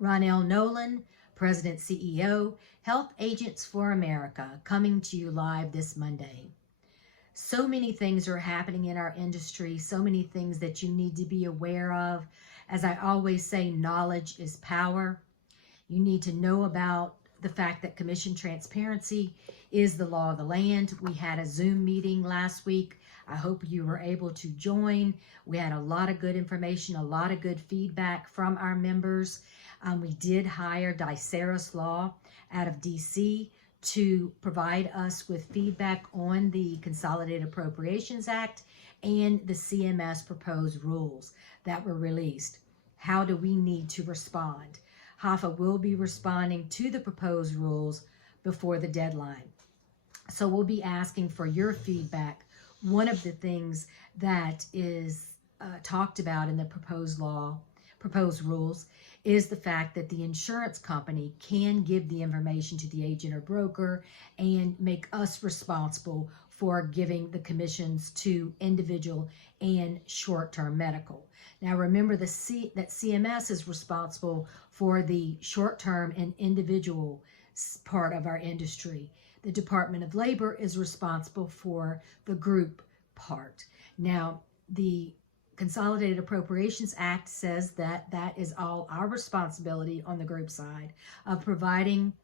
Ronell Nolan, President CEO, Health Agents for America, coming to you live this Monday. So many things are happening in our industry, so many things that you need to be aware of. As I always say, knowledge is power. You need to know about the fact that commission transparency is the law of the land. We had a Zoom meeting last week. I hope you were able to join. We had a lot of good information, a lot of good feedback from our members. We did hire Diceris Law out of DC to provide us with feedback on the Consolidated Appropriations Act and the CMS proposed rules that were released. How do we need to respond? HAFA will be responding to the proposed rules before the deadline. So we'll be asking for your feedback. One of the things that is talked about in the proposed rules is the fact that the insurance company can give the information to the agent or broker and make us responsible for giving the commissions to individual and short-term medical. Now remember that CMS is responsible for the short-term and individual part of our industry. The Department of Labor is responsible for the group part. Now, the Consolidated Appropriations Act says that that is all our responsibility on the group side of providing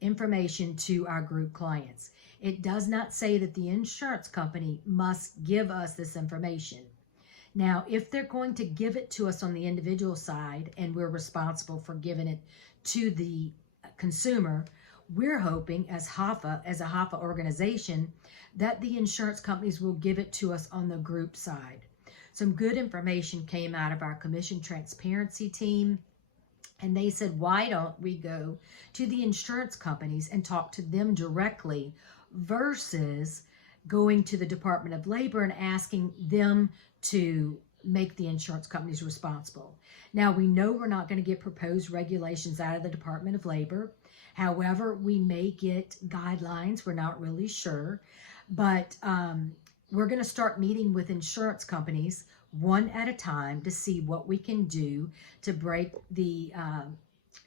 information to our group clients. It does not say that the insurance company must give us this information. Now, if they're going to give it to us on the individual side and we're responsible for giving it to the consumer, we're hoping as a HAFA organization, that the insurance companies will give it to us on the group side. Some good information came out of our commission transparency team, and they said, why don't we go to the insurance companies and talk to them directly versus going to the Department of Labor and asking them to make the insurance companies responsible. Now, we know we're not going to get proposed regulations out of the Department of Labor. However, we may get guidelines. We're not really sure. But we're going to start meeting with insurance companies one at a time to see what we can do to break the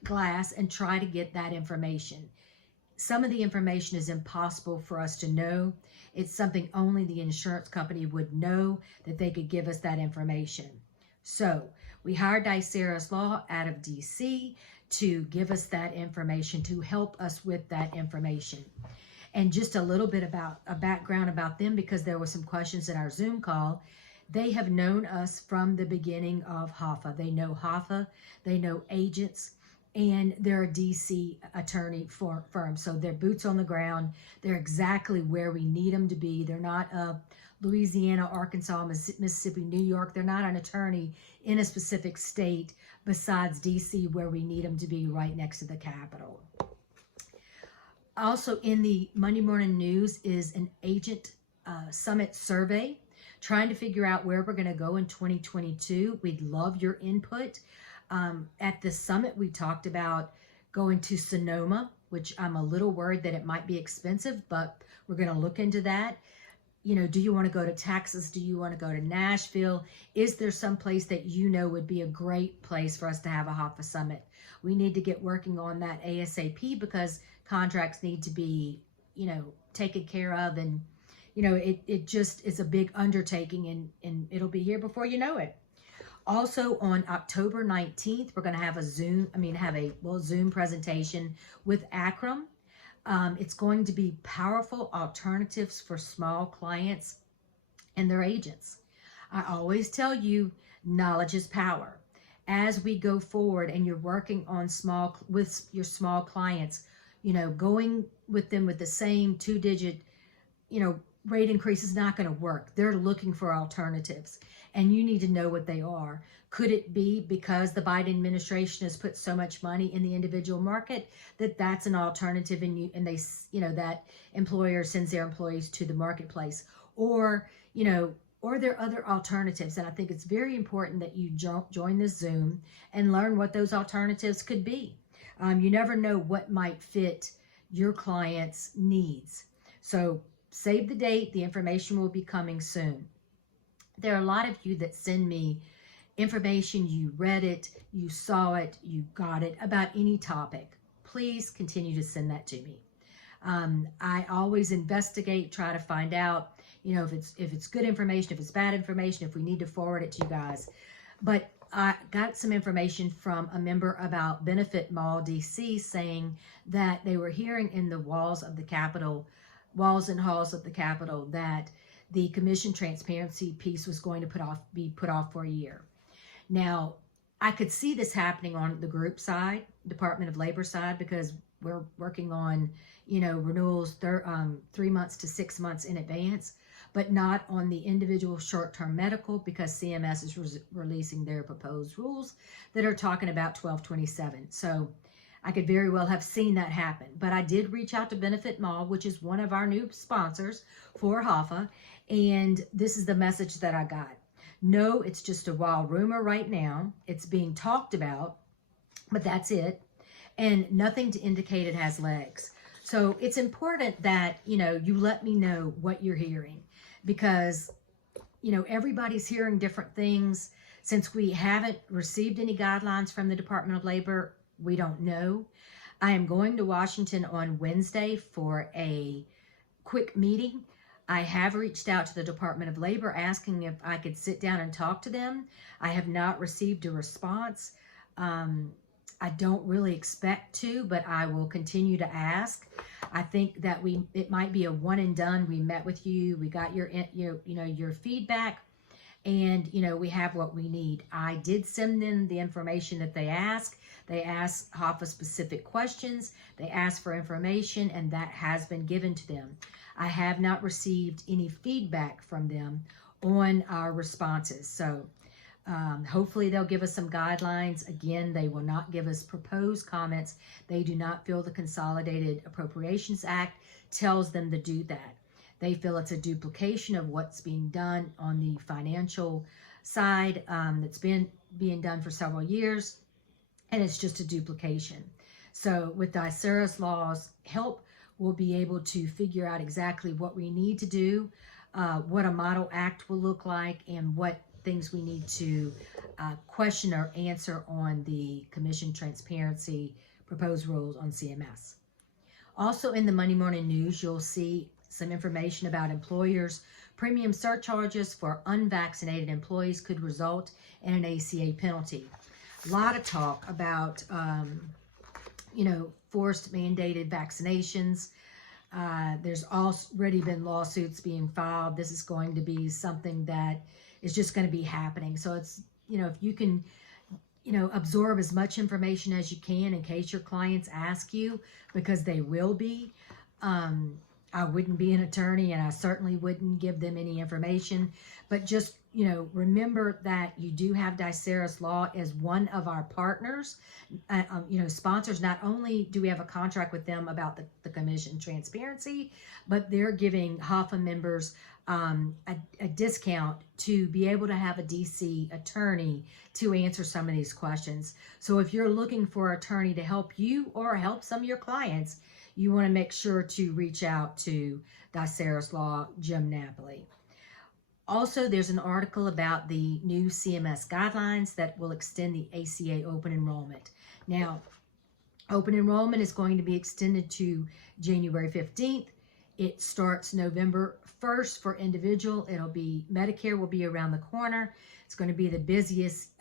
glass and try to get that information. Some of the information is impossible for us to know. It's something only the insurance company would know, that they could give us that information. So we hired Diceris Law out of DC to give us that information, to help us with that information. And just a little bit about a background about them, because there were some questions in our Zoom call. They have known us from the beginning of HAFA. They know HAFA, they know agents, and they're a DC attorney firm. So they're boots on the ground. They're exactly where we need them to be. They're not Louisiana, Arkansas, Mississippi, New York. They're not an attorney in a specific state besides DC, where we need them to be, right next to the Capitol. Also in the Monday Morning News is an agent summit survey, trying to figure out where we're going to go in 2022. We'd love your input. At the summit, we talked about going to Sonoma, which I'm a little worried that it might be expensive, but we're going to look into that. You know, do you want to go to Texas? Do you want to go to Nashville? Is there some place that you know would be a great place for us to have a HAFA summit? We need to get working on that ASAP, because contracts need to be, taken care of. And, it just is a big undertaking, and it'll be here before you know it. Also on October 19th, we're going to have a Zoom presentation with Akram. It's going to be powerful alternatives for small clients and their agents. I always tell you, knowledge is power. As we go forward and you're working on with your small clients, going with them with the same two-digit, rate increase is not going to work. They're looking for alternatives, and you need to know what they are. Could it be because the Biden administration has put so much money in the individual market that that's an alternative, and they, that employer sends their employees to the marketplace, or there are other alternatives? And I think it's very important that you join this Zoom and learn what those alternatives could be. You never know what might fit your client's needs. So save the date. The information will be coming soon. There are a lot of you that send me information, you read it, you saw it, you got it about any topic, please continue to send that to me. I always investigate, try to find out, you know, if it's good information, if it's bad information, if we need to forward it to you guys. But I got some information from a member about Benefit Mall DC saying that they were hearing in the walls and halls of the Capitol that the commission transparency piece was going to be put off for a year. Now, I could see this happening on the group side, Department of Labor side, because we're working on, you know, renewals 3 months to 6 months in advance, but not on the individual short-term medical, because CMS is releasing their proposed rules that are talking about 1227. So I could very well have seen that happen. But I did reach out to Benefit Mall, which is one of our new sponsors for HAFA, and this is the message that I got. No, it's just a wild rumor right now. It's being talked about, but that's it. And nothing to indicate it has legs. So it's important that, you know, you let me know what you're hearing, because, you know, everybody's hearing different things. Since we haven't received any guidelines from the Department of Labor, we don't know. I am going to Washington on Wednesday for a quick meeting. I have reached out to the Department of Labor asking if I could sit down and talk to them. I have not received a response. I don't really expect to, but I will continue to ask. I think that it might be a one and done. We met with you, we got your feedback, and, you know, we have what we need. I did send them the information that they asked. They asked HAFA specific questions. They asked for information, and that has been given to them. I have not received any feedback from them on our responses. So hopefully they'll give us some guidelines. Again, they will not give us proposed comments. They do not feel the Consolidated Appropriations Act tells them to do that. They feel it's a duplication of what's being done on the financial side that's been being done for several years, and it's just a duplication. So with DICERA's laws help, we'll be able to figure out exactly what we need to do, what a model act will look like, and what things we need to question or answer on the commission transparency proposed rules on CMS. Also in the Monday morning news, you'll see some information about employers' premium surcharges for unvaccinated employees could result in an ACA penalty. A lot of talk about, you know, forced mandated vaccinations. There's already been lawsuits being filed. This is going to be something that is just going to be happening. So it's, you know, if you can, you know, absorb as much information as you can in case your clients ask you, because they will be. I wouldn't be an attorney, and I certainly wouldn't give them any information, but just, you know, remember that you do have DICERA's law as one of our partners, you know, sponsors. Not only do we have a contract with them about the commission transparency, but they're giving HAFA members a discount to be able to have a DC attorney to answer some of these questions. So if you're looking for an attorney to help you or help some of your clients, you want to make sure to reach out to DICERA's law, Jim Napoli. Also, there's an article about the new CMS guidelines that will extend the ACA open enrollment. Now, open enrollment is going to be extended to January 15th. It starts November 1st for individual. Medicare will be around the corner. It's going to be the busiest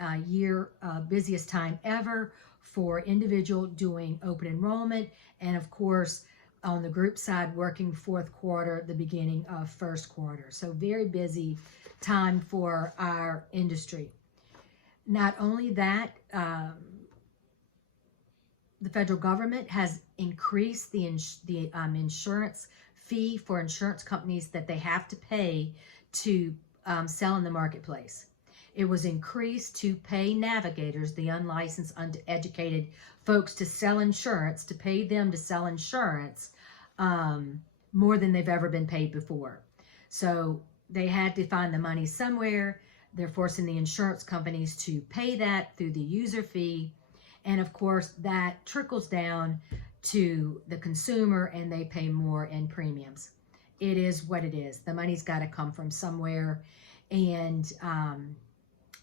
busiest time ever for individual doing open enrollment. And of course, on the group side, working fourth quarter, the beginning of first quarter. So very busy time for our industry. Not only that, the federal government has increased the insurance fee for insurance companies that they have to pay to sell in the marketplace. It was increased to pay navigators, the unlicensed, uneducated folks, to sell insurance, to pay them to sell insurance more than they've ever been paid before. So they had to find the money somewhere. They're forcing the insurance companies to pay that through the user fee. And of course, that trickles down to the consumer, and they pay more in premiums. It is what it is. The money's got to come from somewhere. And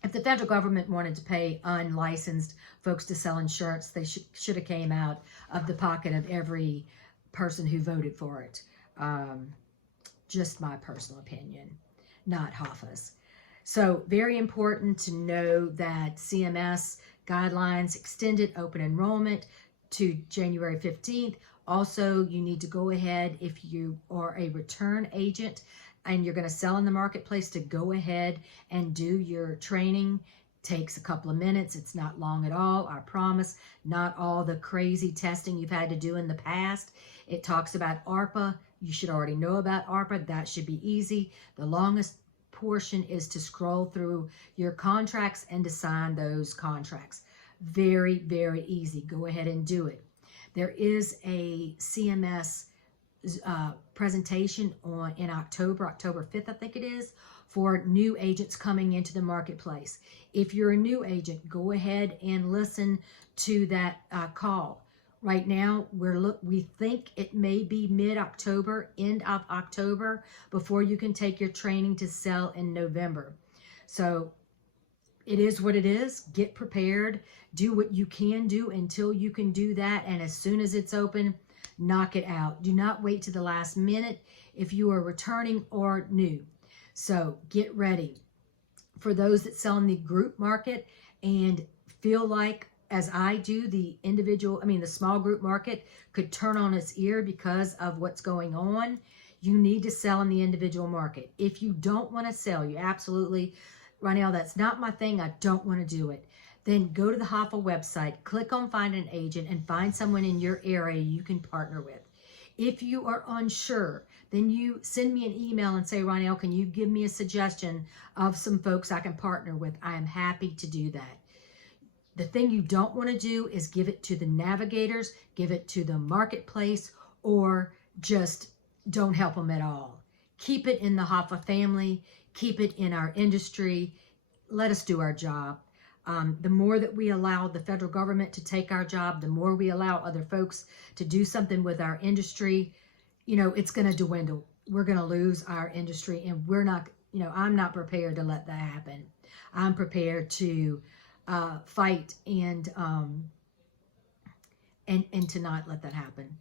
if the federal government wanted to pay unlicensed folks to sell insurance, they should have came out of the pocket of every person who voted for it. Just my personal opinion, not HAFA's. So very important to know that CMS guidelines extended open enrollment to January 15th. Also, you need to go ahead, if you are a return agent and you're going to sell in the marketplace, to go ahead and do your training. Takes a couple of minutes. It's not long at all. I promise. Not all the crazy testing you've had to do in the past. It talks about ARPA. You should already know about ARPA. That should be easy. The longest portion is to scroll through your contracts and to sign those contracts. Very, very easy. Go ahead and do it. There is a CMS presentation in October 5th, I think it is, for new agents coming into the marketplace. If you're a new agent, go ahead and listen to that call. Right now, we think it may be mid-October, end of October, before you can take your training to sell in November. So it is what it is. Get prepared. Do what you can do until you can do that. And as soon as it's open, knock it out. Do not wait to the last minute if you are returning or new. So get ready. For those that sell in the group market and feel like, as I do, the small group market could turn on its ear because of what's going on, you need to sell in the individual market. If you don't want to sell, you absolutely, Ronell, that's not my thing, I don't want to do it, then go to the HAFA website, click on Find an Agent, and find someone in your area you can partner with. If you are unsure, then you send me an email and say, Ronell, can you give me a suggestion of some folks I can partner with? I am happy to do that. The thing you don't want to do is give it to the navigators, give it to the marketplace, or just don't help them at all. Keep it in the HAFA family. Keep it in our industry. Let us do our job. The more that we allow the federal government to take our job, the more we allow other folks to do something with our industry, it's going to dwindle. We're going to lose our industry, and we're not, I'm not prepared to let that happen. I'm prepared to fight and to not let that happen.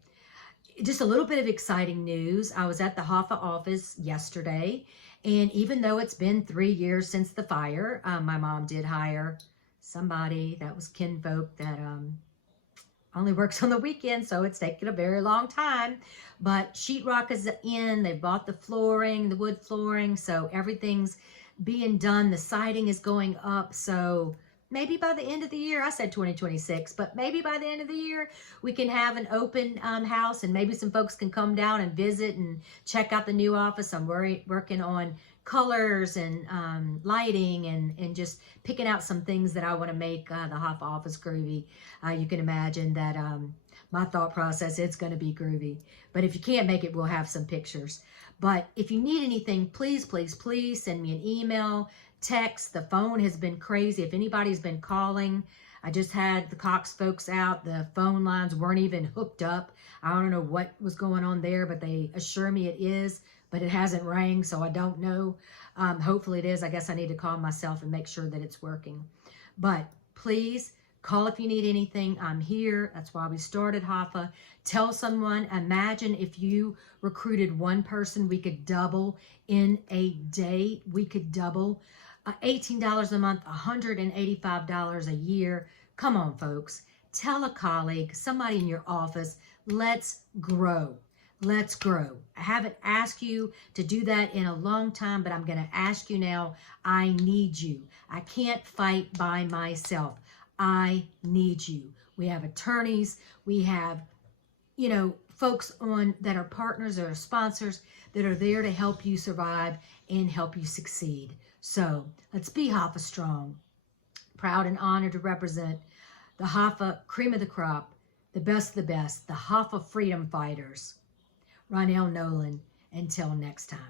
Just a little bit of exciting news. I was at the HAFA office yesterday, and even though it's been 3 years since the fire, my mom did hire somebody that was kinfolk that only works on the weekend, so it's taken a very long time. But sheetrock is in. They bought the flooring, the wood flooring, so everything's being done. The siding is going up, so maybe by the end of the year, I said 2026, but maybe by the end of the year, we can have an open house, and maybe some folks can come down and visit and check out the new office. I'm working on colors and lighting and just picking out some things that I want to make the HAFA office groovy. You can imagine that my thought process, it's going to be groovy. But if you can't make it, we'll have some pictures. But if you need anything, please, please, please send me an email, text. The phone has been crazy. If anybody's been calling, I just had the Cox folks out. The phone lines weren't even hooked up. I don't know what was going on there, but they assure me it is, but it hasn't rang, so I don't know. Hopefully it is. I guess I need to call myself and make sure that it's working. But please call if you need anything. I'm here. That's why we started HAFA. Tell someone. Imagine if you recruited one person, we could double in a day. We could double. $18 a month, $185 a year. Come on, folks. Tell a colleague, somebody in your office, let's grow. Let's grow. I haven't asked you to do that in a long time, but I'm going to ask you now. I need you. I can't fight by myself. I need you. We have attorneys. We have, folks on that are partners or sponsors that are there to help you survive and help you succeed. So let's be HAFA strong. Proud and honored to represent the HAFA cream of the crop, the best of the best, the HAFA freedom fighters. Ronell Nolan. Until next time.